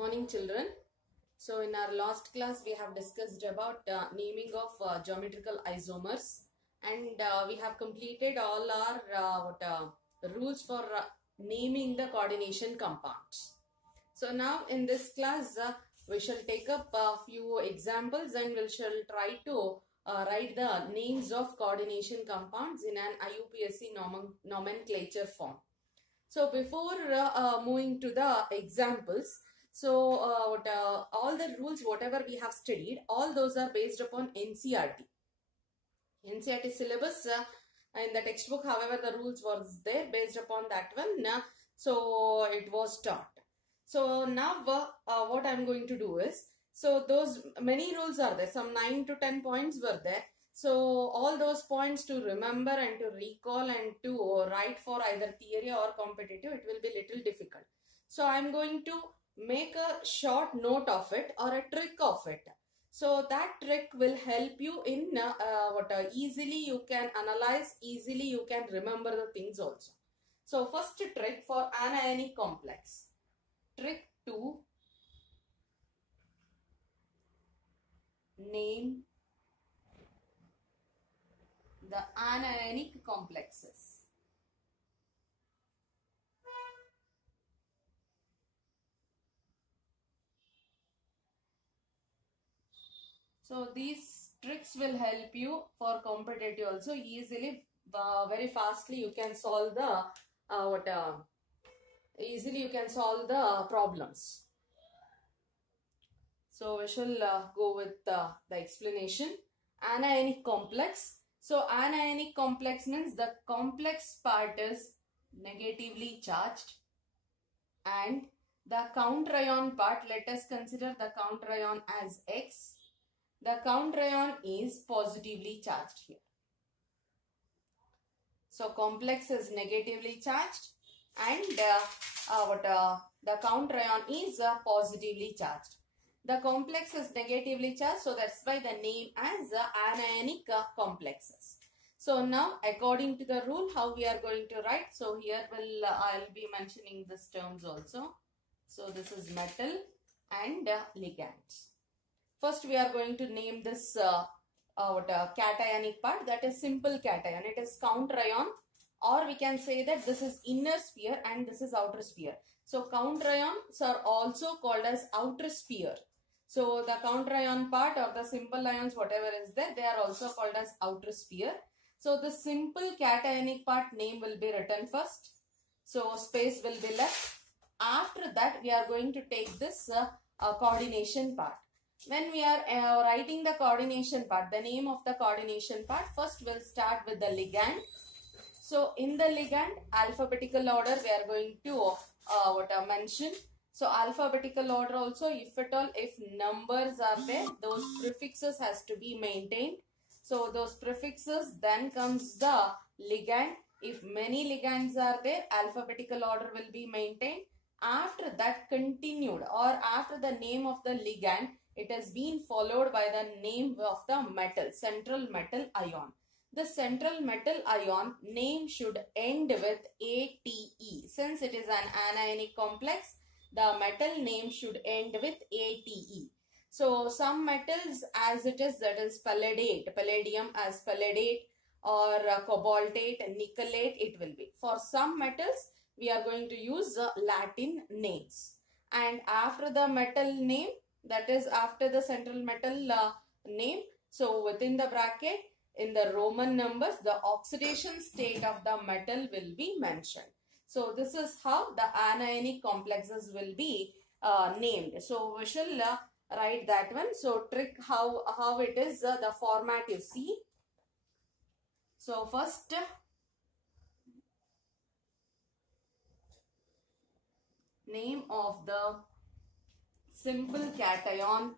Morning children. So in our last class we have discussed about naming of geometrical isomers, and we have completed all our rules for naming the coordination compounds. So now in this class we shall take up a few examples and we shall try to write the names of coordination compounds in an IUPAC nomenclature form. So before moving to the examples, so all the rules whatever we have studied, all those are based upon NCERT. NCERT syllabus in the textbook, however the rules was there based upon that one. So it was taught. So now what I am going to do is, so those many rules are there, some 9 to 10 points were there. So all those points to remember and to recall and to write for either theory or competitive, it will be little difficult. So I am going to make a short note of it or a trick of it. So that trick will help you in easily you can analyze, easily you can remember the things also. So first trick for anionic complex. Trick 2. Name the anionic complexes. So these tricks will help you for competitive also easily, very fastly you can solve the easily you can solve the problems. So we shall go with the explanation. Anionic complex. So anionic complex means the complex part is negatively charged and the counter ion part, let us consider the counter ion as X. The counter ion is positively charged here. So complex is negatively charged and the counter ion is positively charged. The complex is negatively charged, so that's why the name as anionic complexes. So now according to the rule how we are going to write, so here I'll be mentioning these terms also. So this is metal and ligands. First we are going to name this cationic part, that is simple cation. It is counter ion, or we can say that this is inner sphere and this is outer sphere. So counter ions are also called as outer sphere. So the counter ion part or the simple ions whatever is there, they are also called as outer sphere. So the simple cationic part name will be written first. So space will be left. After that we are going to take this coordination part. When we are writing the coordination part, the name of the coordination part, first we'll start with the ligand. So in the ligand, alphabetical order we are going to mention. So alphabetical order also, if at all, if numbers are there, those prefixes has to be maintained. So those prefixes, then comes the ligand. If many ligands are there, alphabetical order will be maintained. After that continued, or after the name of the ligand, it has been followed by the name of the metal, central metal ion. The central metal ion name should end with ATE. Since it is an anionic complex, the metal name should end with ATE. So some metals as it is, that is palladate, palladium as palladate, or cobaltate, nickelate it will be. For some metals we are going to use Latin names. And after the metal name, that is after the central metal name, so within the bracket in the Roman numbers, the oxidation state of the metal will be mentioned. So this is how the anionic complexes will be named. So we shall write that one. So trick how it is, the format you see. So first name of the simple cation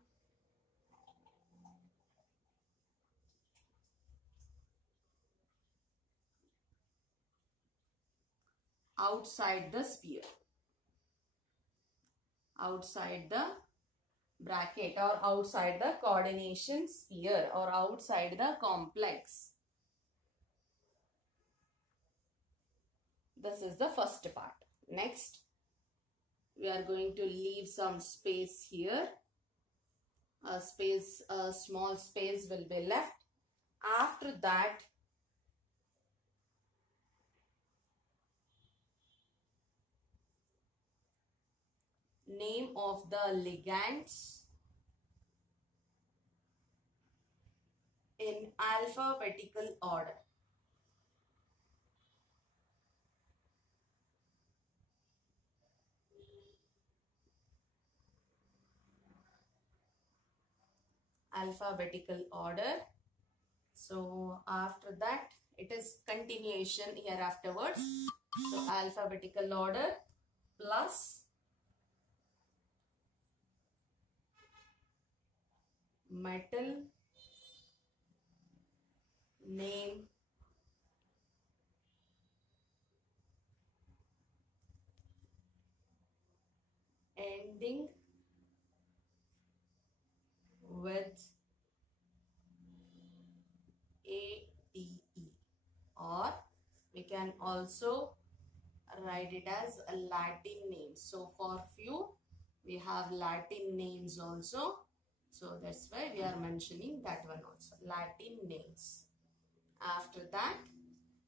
outside the sphere, outside the bracket, or outside the coordination sphere, or outside the complex. This is the first part. Next, we are going to leave some space here. A small space will be left. After that, name of the ligands in alphabetical order. Alphabetical order. So after that, it is continuation here afterwards. So alphabetical order plus metal name ending with ATE, or we can also write it as a Latin name. So for few we have Latin names also, so that's why we are mentioning that one also, Latin names. After that,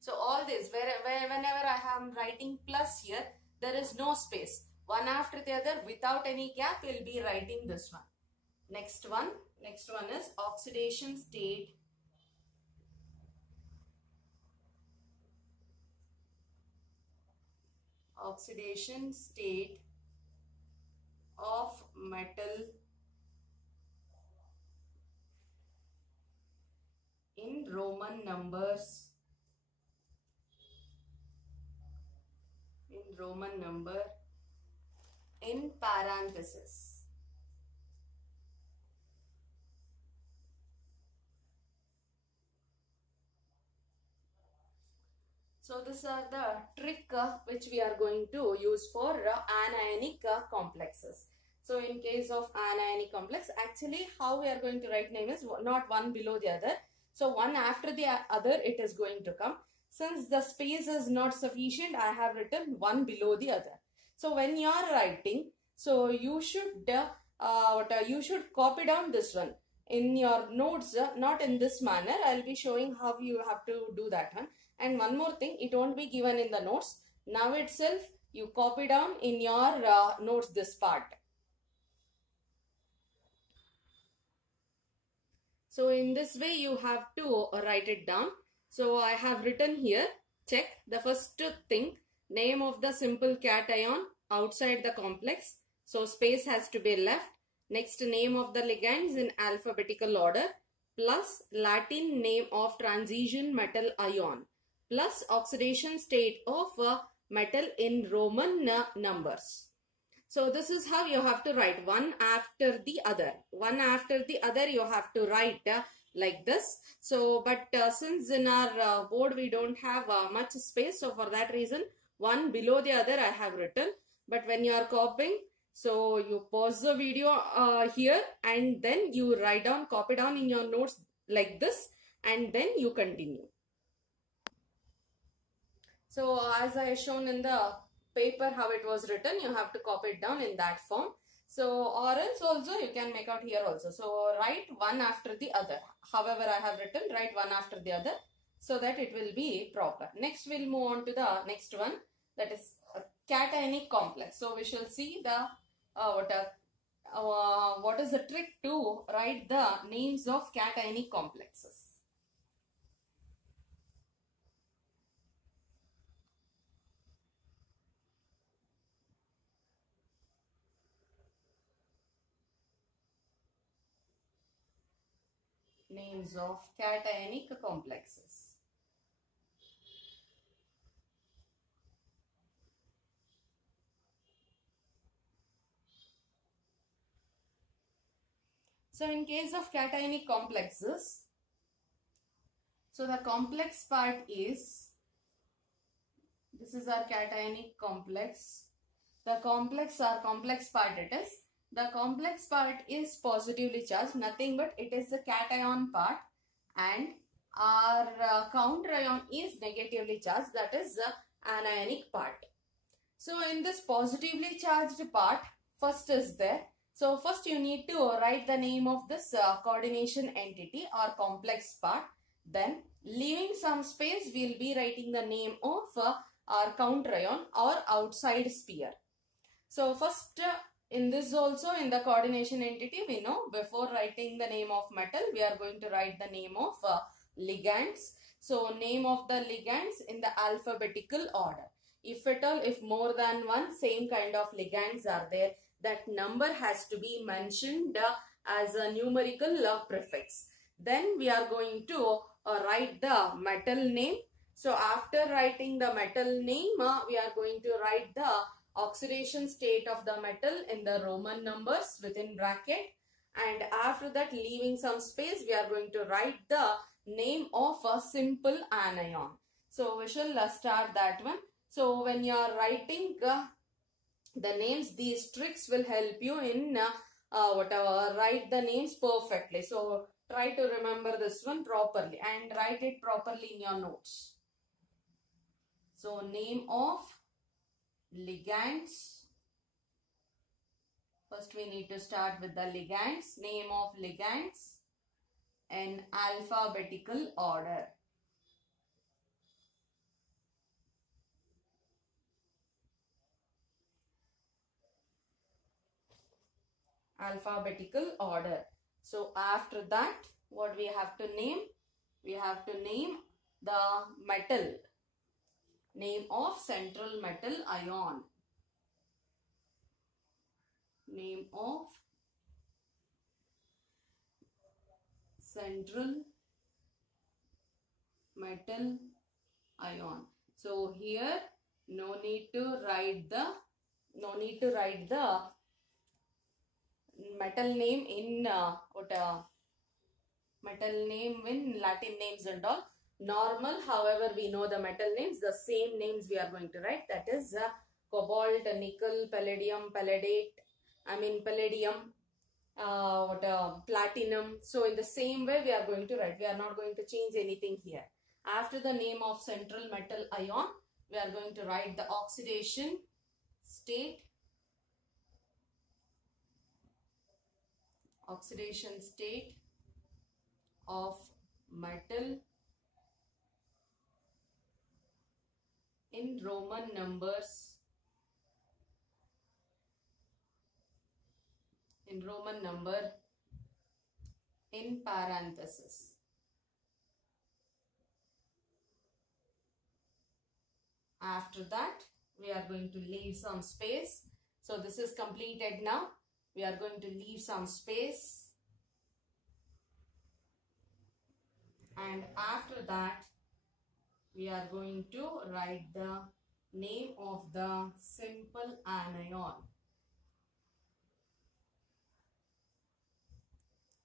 so all this, whenever I am writing plus here, there is no space. One after the other without any gap, we will be writing this one. Next one is oxidation state of metal in Roman numbers, in parenthesis. So these are the trick which we are going to use for anionic complexes. So in case of anionic complex, actually how we are going to write name is not one below the other. So one after the other it is going to come. Since the space is not sufficient, I have written one below the other. So when you are writing, so you should you should copy down this one in your notes, not in this manner. I'll be showing how you have to do that one. And one more thing, it won't be given in the notes. Now itself you copy down in your notes this part. So in this way you have to write it down. So I have written here, check the first thing, name of the simple cation outside the complex. So space has to be left. Next, name of the ligands in alphabetical order plus Latin name of transition metal ion plus oxidation state of metal in Roman numbers. So this is how you have to write one after the other. One after the other you have to write like this. So but since in our board we don't have much space, so for that reason one below the other I have written. But when you are copying, so you pause the video here and then you write down, copy down in your notes like this, and then you continue. So as I shown in the paper how it was written, you have to copy it down in that form. So or else also you can make out here also. So write one after the other. However I have written, write one after the other so that it will be proper. Next we'll move on to the next one, that is cationic complex. So we shall see the what is the trick to write the names of cationic complexes. Names of cationic complexes. So in case of cationic complexes, so the complex part is, this is our cationic complex. The complex part it is. The complex part is positively charged, nothing but it is the cation part, and our counter ion is negatively charged, that is the anionic part. So in this positively charged part, first is there. So first you need to write the name of this coordination entity or complex part. Then leaving some space, we will be writing the name of our counter ion or outside sphere. So first in this also, in the coordination entity, we know before writing the name of metal, we are going to write the name of ligands. So name of the ligands in the alphabetical order. If at all, if more than one same kind of ligands are there, that number has to be mentioned as a numerical prefix. Then we are going to write the metal name. So after writing the metal name, we are going to write the oxidation state of the metal in the Roman numbers within bracket. And after that, leaving some space, we are going to write the name of a simple anion. So we shall start that one. So when you are writing the names, these tricks will help you in write the names perfectly. So try to remember this one properly and write it properly in your notes. So name of ligands. First we need to start with the ligands. Name of ligands in alphabetical order. Alphabetical order. So after that, what we have to name? We have to name the metal. Name of central metal ion. Name of central metal ion. So here no need to write the metal name in metal name in Latin names and all. Normal, however we know the metal names, the same names we are going to write. That is cobalt, nickel, palladium, palladium, platinum. So in the same way we are going to write. We are not going to change anything here. After the name of central metal ion, we are going to write the oxidation state. Oxidation state of metal in Roman numbers. In Roman number in parenthesis. After that, we are going to leave some space. So this is completed now. We are going to leave some space. And after that, we are going to write the name of the simple anion.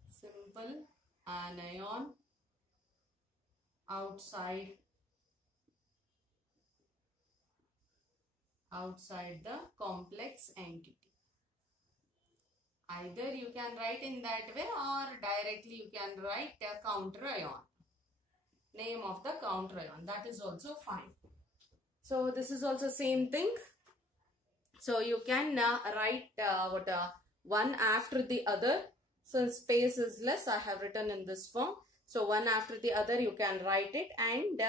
Simple anion outside the complex entity. Either you can write in that way or directly you can write a counter ion. Name of the counter ion. That is also fine. So this is also same thing. So you can write one after the other. Since space is less, I have written in this form. So one after the other you can write it, and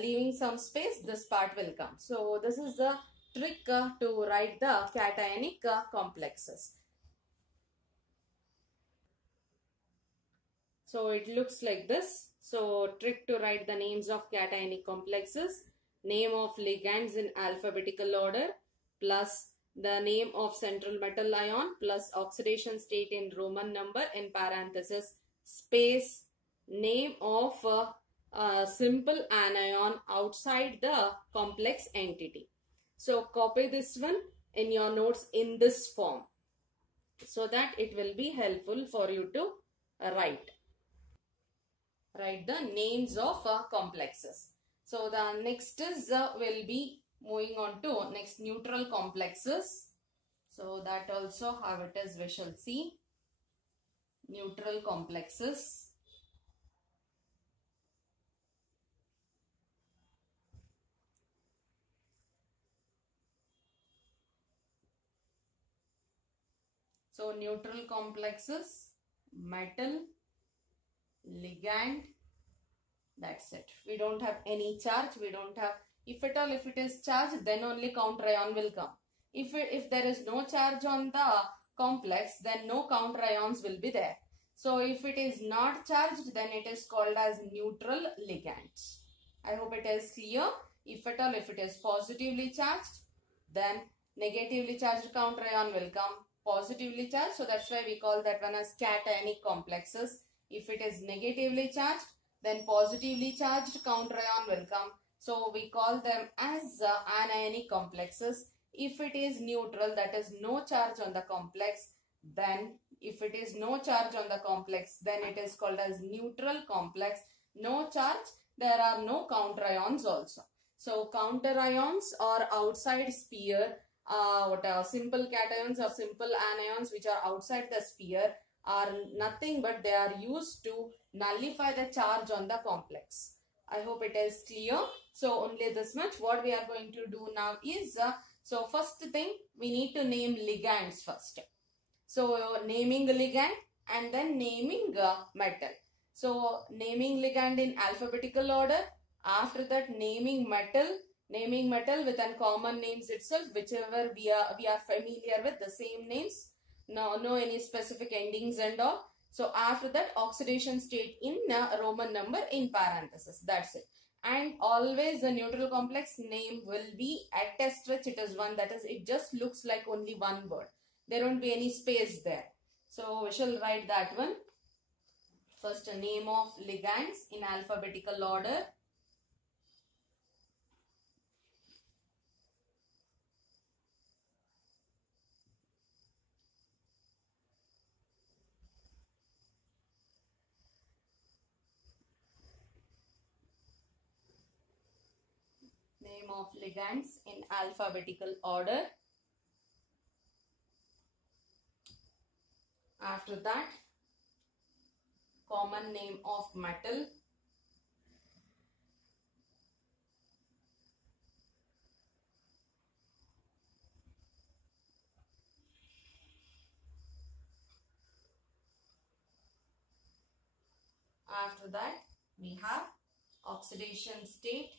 leaving some space, this part will come. So this is the trick to write the cationic complexes. So it looks like this. So trick to write the names of cationic complexes. Name of ligands in alphabetical order plus the name of central metal ion plus oxidation state in Roman number in parenthesis, space, name of simple anion outside the complex entity. So copy this one in your notes in this form so that it will be helpful for you to write the names of complexes. So the next is will be moving on to next neutral complexes. So that also how it is we shall see. Neutral complexes. So neutral complexes, metal, ligand, that's it. We don't have any charge. We don't have, if at all, if it is charged, then only counter ion will come. If there is no charge on the complex, then no counter ions will be there. So if it is not charged, then it is called as neutral ligands. I hope it is clear. If at all, if it is positively charged, then negatively charged counter ion will come. Positively charged, so that's why we call that one as cationic complexes. If it is negatively charged, then positively charged counter ion will come. So we call them as anionic complexes. If it is neutral, that is no charge on the complex, then if it is no charge on the complex, then it is called as neutral complex. No charge, there are no counter ions also. So counter ions are outside sphere. Simple cations or simple anions which are outside the sphere are nothing but they are used to nullify the charge on the complex. I hope it is clear. So only this much. What we are going to do now is, so first thing we need to name ligands first. So naming ligand and then naming metal. So naming ligand in alphabetical order. After that naming metal with an common names itself, whichever we are familiar with the same names. No any specific endings and all. So after that oxidation state in Roman number in parenthesis. That's it. And always the neutral complex name will be at test stretch. It is one, that is, it just looks like only one word. There won't be any space there. So we shall write that one. First, a name of ligands in alphabetical order. Name of ligands in alphabetical order. After that, common name of metal. After that, we have oxidation state.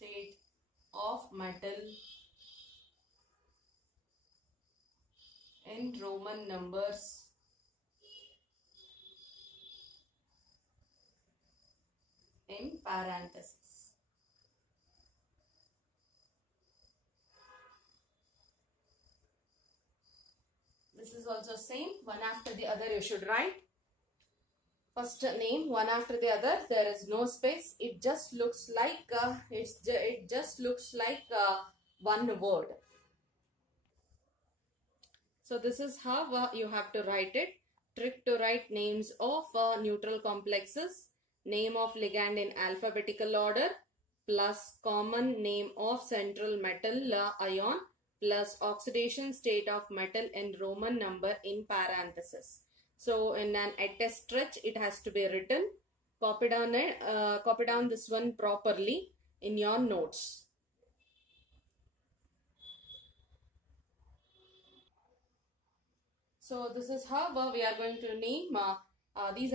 State of metal in Roman numbers. In parenthesis. This is also same, one after the other you should write. First name, one after the other, there is no space. It just looks like one word. So this is how you have to write it. Trick to write names of neutral complexes. Name of ligand in alphabetical order plus common name of central metal ion plus oxidation state of metal in Roman number in parenthesis. So in an attest stretch it has to be written. Copy down this one properly in your notes. So this is how we are going to name. These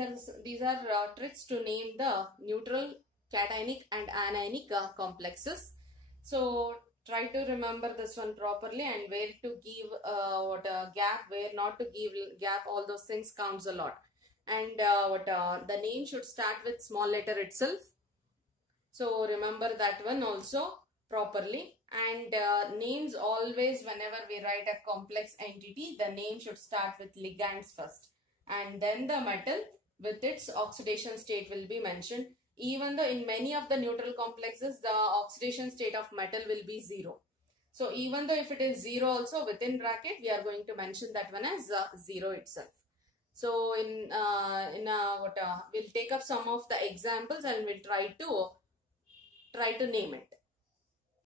are tricks to name the neutral, cationic and anionic complexes. So try to remember this one properly, and where to give gap, where not to give gap. All those things counts a lot. And the name should start with small letter itself. So remember that one also properly. And names always, whenever we write a complex entity, the name should start with ligands first, and then the metal with its oxidation state will be mentioned. Even though in many of the neutral complexes the oxidation state of metal will be 0. So even though if it is 0 also, within bracket we are going to mention that one as 0 itself. So we'll take up some of the examples and we'll try to name it.